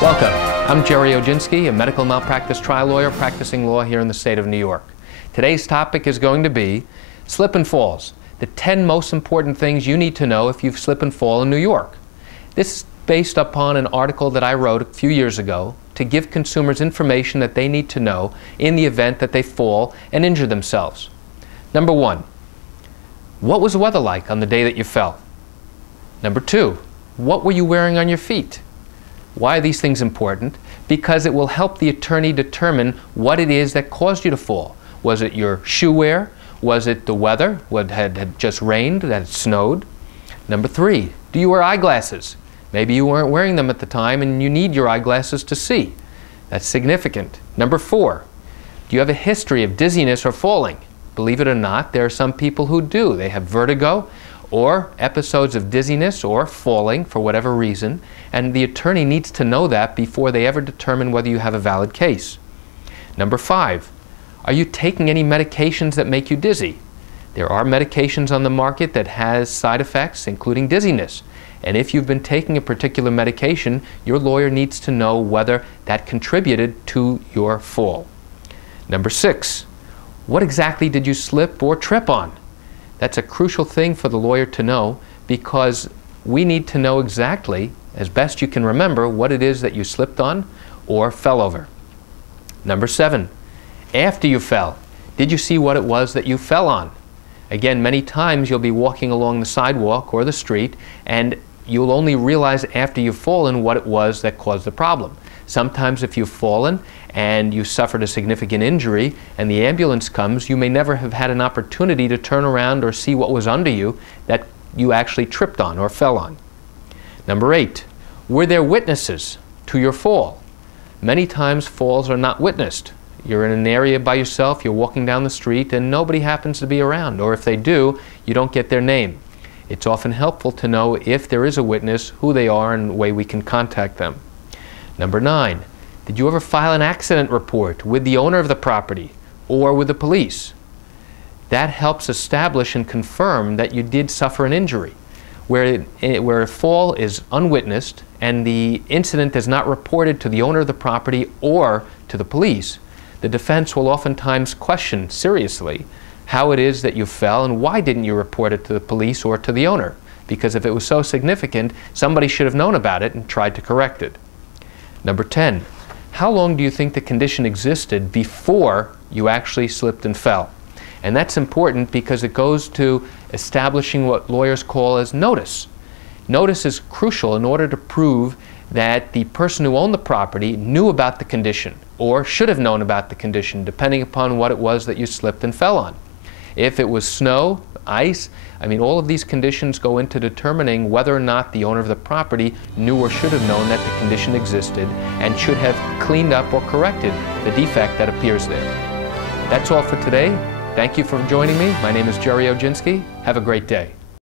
Welcome. I'm Jerry Oginski, a medical malpractice trial lawyer practicing law here in the state of New York. Today's topic is going to be slip and falls, the 10 most important things you need to know if you slip and fall in New York. This is based upon an article that I wrote a few years ago to give consumers information that they need to know in the event that they fall and injure themselves. Number 1, what was the weather like on the day that you fell? Number 2, what were you wearing on your feet? Why are these things important? Because it will help the attorney determine what it is that caused you to fall. Was it your shoe wear? Was it the weather? What had just rained, that it snowed? Number 3, do you wear eyeglasses? Maybe you weren't wearing them at the time and you need your eyeglasses to see. That's significant. Number 4, do you have a history of dizziness or falling? Believe it or not, there are some people who do. They have vertigo or episodes of dizziness or falling for whatever reason, and the attorney needs to know that before they ever determine whether you have a valid case. Number 5, are you taking any medications that make you dizzy? There are medications on the market that has side effects, including dizziness. And if you've been taking a particular medication, your lawyer needs to know whether that contributed to your fall. Number 6, what exactly did you slip or trip on? That's a crucial thing for the lawyer to know, because we need to know exactly, as best you can remember, what it is that you slipped on or fell over. Number 7, after you fell, did you see what it was that you fell on? Again, many times you'll be walking along the sidewalk or the street and you'll only realize after you've fallen what it was that caused the problem. Sometimes if you've fallen and you suffered a significant injury and the ambulance comes, you may never have had an opportunity to turn around or see what was under you that you actually tripped on or fell on. Number 8, were there witnesses to your fall? Many times falls are not witnessed. You're in an area by yourself, you're walking down the street and nobody happens to be around, or if they do, you don't get their name. It's often helpful to know if there is a witness, who they are, and the way we can contact them. Number 9, did you ever file an accident report with the owner of the property or with the police? That helps establish and confirm that you did suffer an injury. Where a fall is unwitnessed and the incident is not reported to the owner of the property or to the police, the defense will oftentimes question seriously how it is that you fell and why didn't you report it to the police or to the owner? Because if it was so significant, somebody should have known about it and tried to correct it. Number 10, how long do you think the condition existed before you actually slipped and fell? And that's important because it goes to establishing what lawyers call as notice. Notice is crucial in order to prove that the person who owned the property knew about the condition or should have known about the condition, depending upon what it was that you slipped and fell on. If it was snow, ice, all of these conditions go into determining whether or not the owner of the property knew or should have known that the condition existed and should have cleaned up or corrected the defect that appears there. That's all for today. Thank you for joining me. My name is Jerry Oginski. Have a great day.